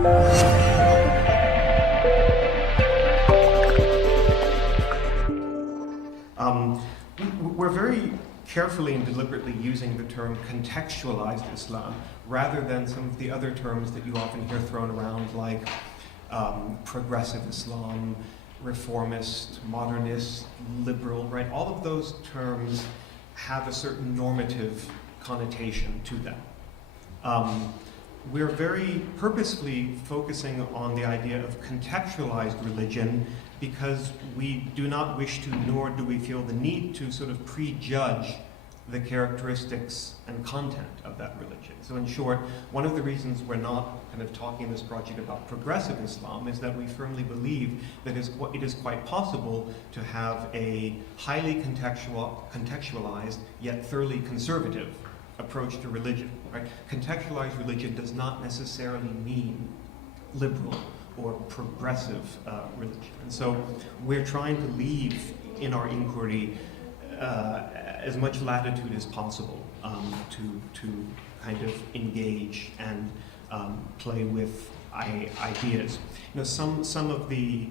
We're very carefully and deliberately using the term contextualized Islam rather than some of the other terms that you often hear thrown around like progressive Islam, reformist, modernist, liberal, right? All of those terms have a certain normative connotation to them. We're very purposefully focusing on the idea of contextualized religion because we do not wish to, nor do we feel the need to sort of prejudge the characteristics and content of that religion. So in short, one of the reasons we're not kind of talking in this project about progressive Islam is that we firmly believe that it is quite possible to have a highly contextualized yet thoroughly conservative approach to religion. Right? Contextualized religion does not necessarily mean liberal or progressive religion. And so we're trying to leave in our inquiry as much latitude as possible to kind of engage and play with ideas. You know, some of the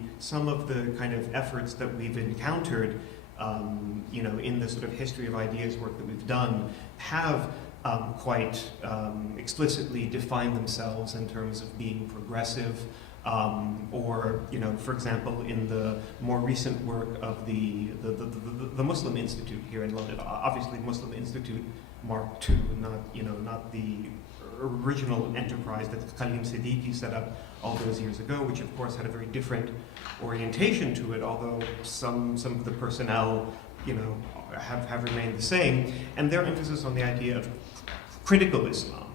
kind of efforts that we've encountered, you know, in the sort of history of ideas work that we've done, have quite explicitly defined themselves in terms of being progressive. Or, you know, for example, in the more recent work of the Muslim Institute here in London, obviously Muslim Institute Mark II, not the original enterprise that Khalim Siddiqui set up all those years ago, which of course had a very different orientation to it, although some of the personnel, you know, have remained the same, and their emphasis on the idea of critical Islam.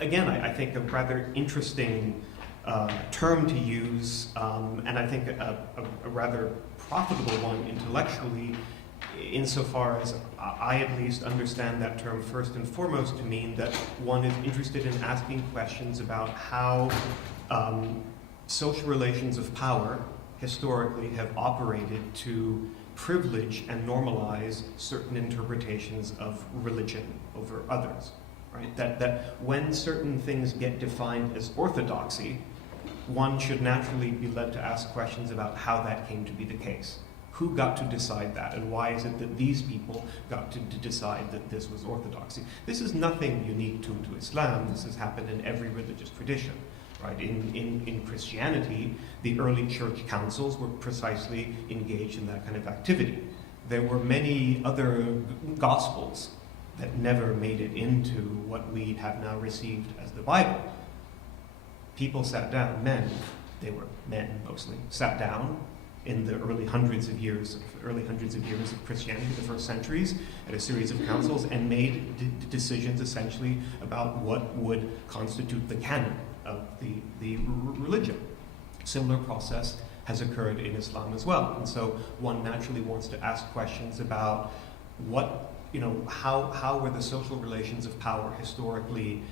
Again, I think a rather interesting term to use, and I think a rather profitable one intellectually, insofar as I at least understand that term first and foremost to mean that one is interested in asking questions about how social relations of power historically have operated to privilege and normalize certain interpretations of religion over others. Right? That when certain things get defined as orthodoxy, one should naturally be led to ask questions about how that came to be the case. Who got to decide that, and why is it that these people got to decide that this was orthodoxy? This is nothing unique to Islam. This has happened in every religious tradition. Right? In Christianity, the early church councils were precisely engaged in that kind of activity. There were many other gospels that never made it into what we have now received as the Bible. People sat down, they were men mostly, sat down in the early hundreds of years of Christianity, the first centuries, at a series of councils, and made decisions essentially about what would constitute the canon of the religion. Similar process has occurred in Islam as well. And so one naturally wants to ask questions about how were the social relations of power historically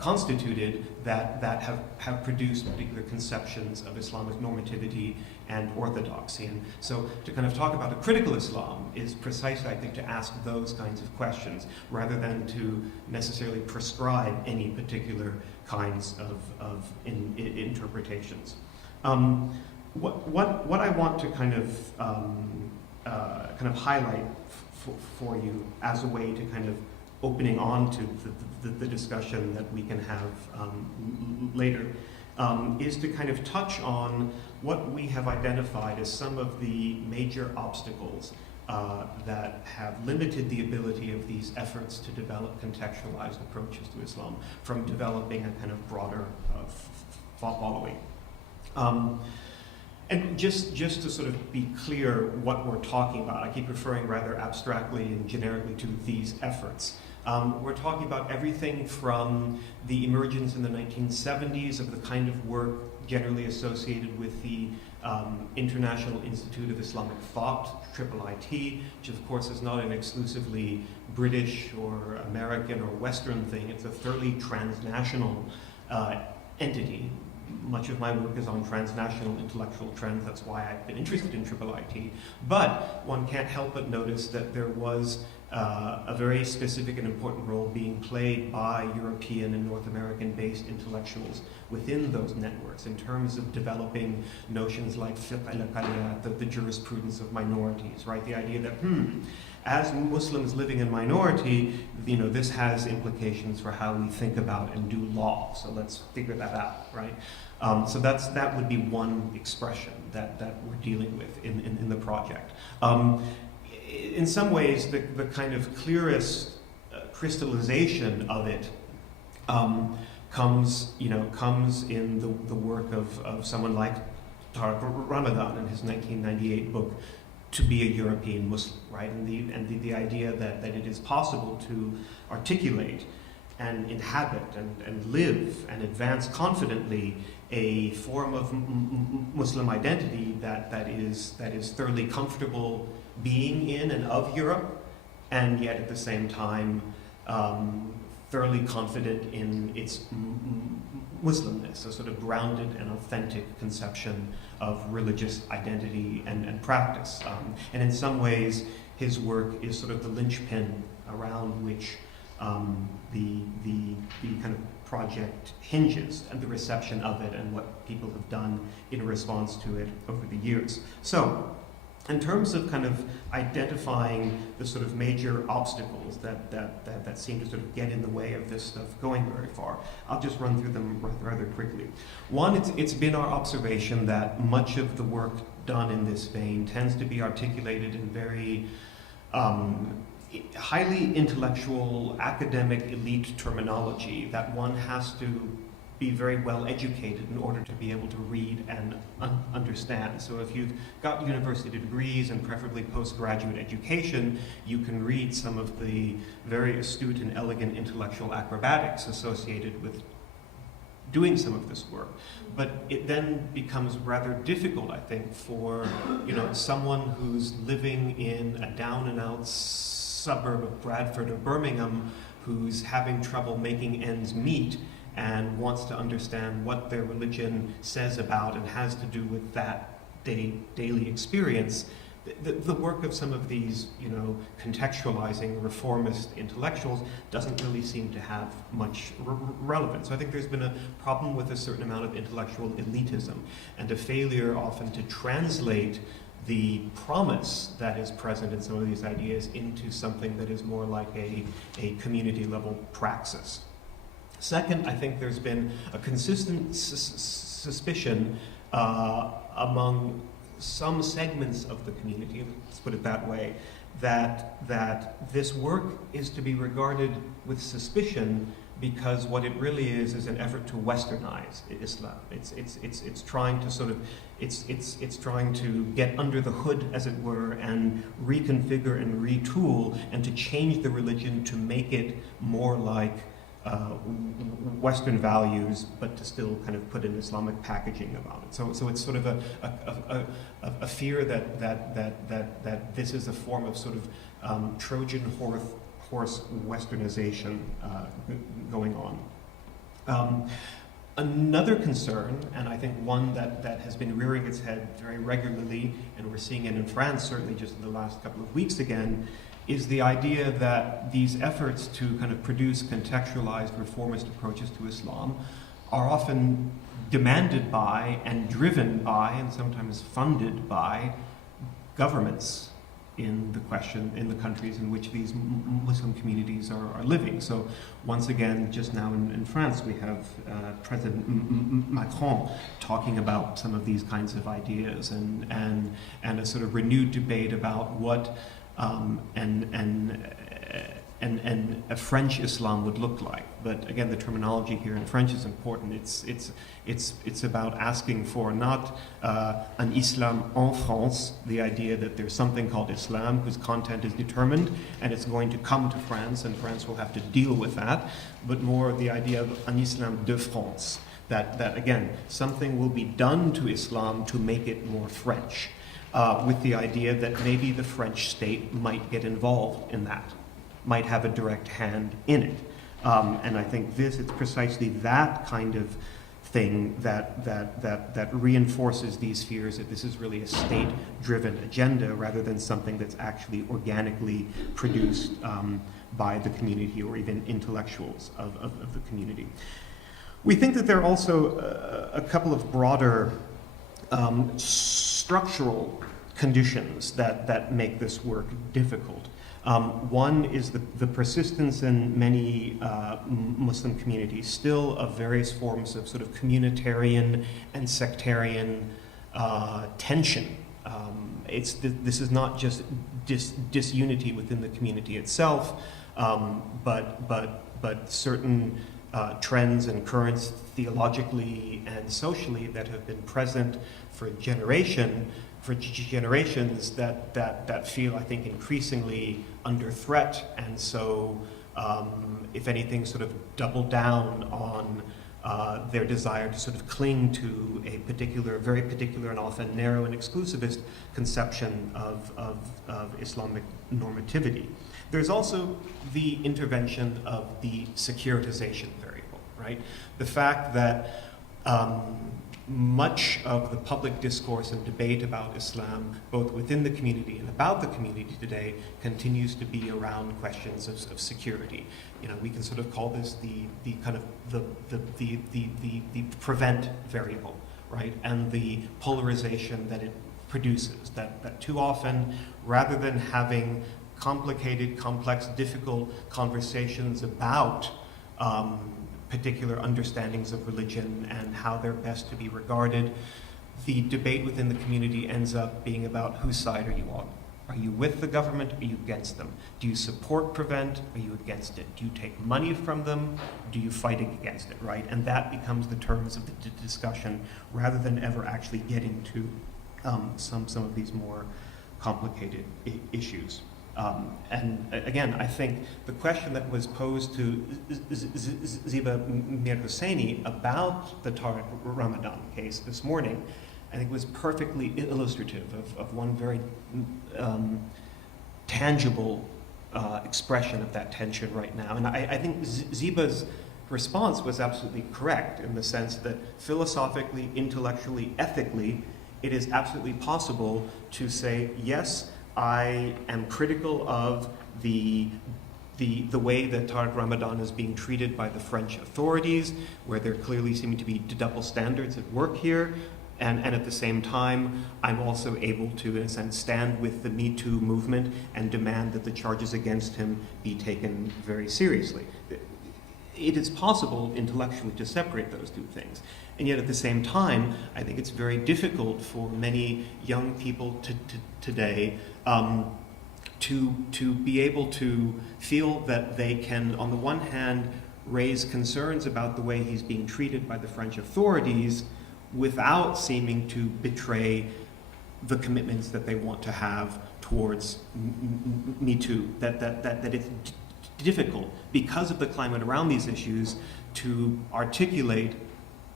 constituted that have produced particular conceptions of Islamic normativity and orthodoxy. And so to kind of talk about a critical Islam is precisely, I think, to ask those kinds of questions rather than to necessarily prescribe any particular kinds of interpretations. What I want to kind of highlight for you as a way to kind of opening on to the discussion that we can have later is to kind of touch on what we have identified as some of the major obstacles that have limited the ability of these efforts to develop contextualized approaches to Islam from developing a kind of broader following. And just to sort of be clear what we're talking about, I keep referring rather abstractly and generically to these efforts. We're talking about everything from the emergence in the 1970s of the kind of work generally associated with the International Institute of Islamic Thought, IIIT, which of course is not an exclusively British or American or Western thing. It's a thoroughly transnational entity. Much of my work is on transnational intellectual trends. That's why I've been interested in IIIT. But one can't help but notice that there was a very specific and important role being played by European and North American-based intellectuals within those networks in terms of developing notions like fiqh al-aqaliyat, the jurisprudence of minorities, right? The idea that, as Muslims living in minority, this has implications for how we think about and do law. So let's figure that out, right? So that would be one expression that we're dealing with in the project. In some ways, the kind of clearest crystallization of it comes in the work of someone like Tariq Ramadan in his 1998 book, To Be a European Muslim, right? And the idea that it is possible to articulate and inhabit and live and advance confidently a form of Muslim identity that is thoroughly comfortable being in and of Europe, and yet at the same time thoroughly confident in its Muslimness, a sort of grounded and authentic conception of religious identity and practice. And in some ways, his work is sort of the linchpin around which the kind of project hinges, and the reception of it and what people have done in response to it over the years. So, in terms of kind of identifying the sort of major obstacles that seem to sort of get in the way of this stuff going very far, I'll just run through them rather quickly. One, it's been our observation that much of the work done in this vein tends to be articulated in very highly intellectual, academic, elite terminology that one has to be very well educated in order to be able to read and understand. So if you've got university degrees and preferably postgraduate education, you can read some of the very astute and elegant intellectual acrobatics associated with doing some of this work. But it then becomes rather difficult, I think, for someone who's living in a down and out suburb of Bradford or Birmingham, who's having trouble making ends meet and wants to understand what their religion says about and has to do with that daily experience. The work of some of these, contextualizing reformist intellectuals doesn't really seem to have much relevance. So I think there's been a problem with a certain amount of intellectual elitism and a failure often to translate the promise that is present in some of these ideas into something that is more like a community level praxis. Second, I think there's been a consistent suspicion among some segments of the community, let's put it that way, that this work is to be regarded with suspicion because what it really is an effort to westernize Islam. It's trying to sort of it's trying to get under the hood, as it were, and reconfigure and retool and to change the religion to make it more like Western values, but to still kind of put an Islamic packaging about it. So it's sort of a fear that this is a form of sort of Trojan horse westernization going on. Another concern, and I think one that has been rearing its head very regularly, and we're seeing it in France certainly just in the last couple of weeks again, is the idea that these efforts to kind of produce contextualized reformist approaches to Islam are often demanded by and driven by and sometimes funded by governments in the countries in which these Muslim communities are living. So once again, just now in France, we have President Macron talking about some of these kinds of ideas and a sort of renewed debate about what and a French Islam would look like. But again, the terminology here in French is important. It's about asking for not an Islam en France, the idea that there's something called Islam whose content is determined and it's going to come to France and France will have to deal with that, but more the idea of an Islam de France, that again, something will be done to Islam to make it more French. With the idea that maybe the French state might get involved in that, might have a direct hand in it. And I think it's precisely that kind of thing that reinforces these fears that this is really a state-driven agenda rather than something that's actually organically produced by the community or even intellectuals of the community. We think that there are also a couple of broader structural conditions that make this work difficult. One is the persistence in many Muslim communities still of various forms of sort of communitarian and sectarian tension. This is not just disunity within the community itself, but certain trends and currents theologically and socially that have been present for generations that feel, I think, increasingly under threat, and so, if anything, sort of double down on their desire to sort of cling to a very particular and often narrow and exclusivist conception of Islamic normativity. There's also the intervention of the securitization variable, right? The fact that much of the public discourse and debate about Islam, both within the community and about the community today, continues to be around questions of security. You know, we can sort of call this the kind of the prevent variable, right? And the polarization that it produces. That too often, rather than having complicated, complex, difficult conversations about particular understandings of religion and how they're best to be regarded, the debate within the community ends up being about whose side are you on? Are you with the government? Are you against them? Do you support prevent? Are you against it? Do you take money from them? Do you fight against it, right? And that becomes the terms of the discussion rather than ever actually getting to some of these more complicated issues. And again, I think the question that was posed to Ziba Mir Hosseini about the Tariq Ramadan case this morning, I think was perfectly illustrative of one very tangible expression of that tension right now. And I think Ziba's response was absolutely correct in the sense that philosophically, intellectually, ethically, it is absolutely possible to say, yes, I am critical of the way that Tariq Ramadan is being treated by the French authorities, where there clearly seem to be double standards at work here. And at the same time, I'm also able to, in a sense, stand with the Me Too movement and demand that the charges against him be taken very seriously. It is possible intellectually to separate those two things. And yet at the same time, I think it's very difficult for many young people today to be able to feel that they can, on the one hand, raise concerns about the way he's being treated by the French authorities without seeming to betray the commitments that they want to have towards Me Too. That it's difficult, because of the climate around these issues, to articulate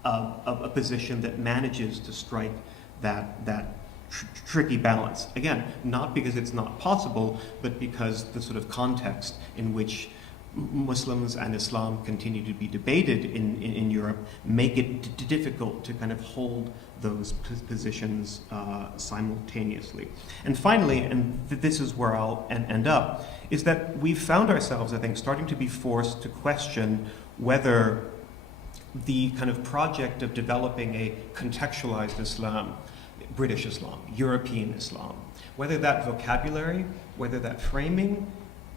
a position that manages to strike that tricky balance. Again, not because it's not possible, but because the sort of context in which Muslims and Islam continue to be debated in Europe make it difficult to kind of hold those positions simultaneously. And finally, and this is where I'll end up, is that we've found ourselves, I think, starting to be forced to question whether the kind of project of developing a contextualized Islam, British Islam, European Islam, whether that vocabulary, whether that framing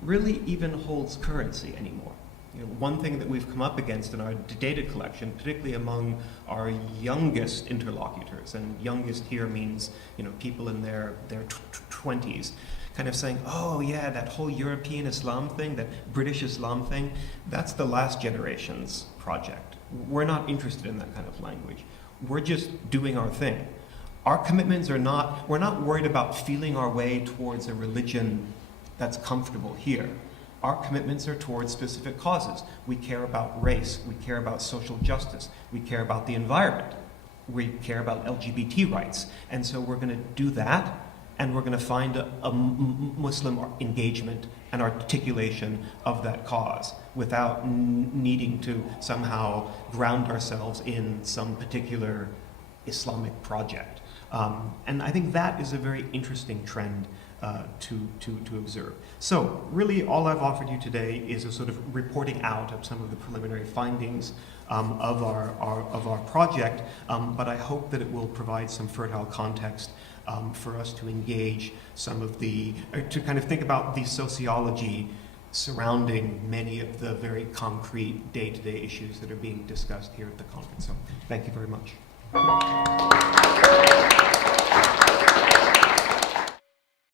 really even holds currency anymore. You know, one thing that we've come up against in our data collection, particularly among our youngest interlocutors, and youngest here means, you know, people in their 20s, kind of saying, oh yeah, that whole European Islam thing, that British Islam thing, that's the last generation's project. We're not interested in that kind of language. We're just doing our thing. Our commitments are not, we're not worried about feeling our way towards a religion that's comfortable here. Our commitments are towards specific causes. We care about race, we care about social justice, we care about the environment, we care about LGBT rights. And so we're going to do that, and we're going to find a Muslim engagement and articulation of that cause without needing to somehow ground ourselves in some particular Islamic project. And I think that is a very interesting trend to observe. So really all I've offered you today is a sort of reporting out of some of the preliminary findings of our project, but I hope that it will provide some fertile context for us to engage some of to kind of think about the sociology surrounding many of the very concrete day-to-day issues that are being discussed here at the conference. So thank you very much.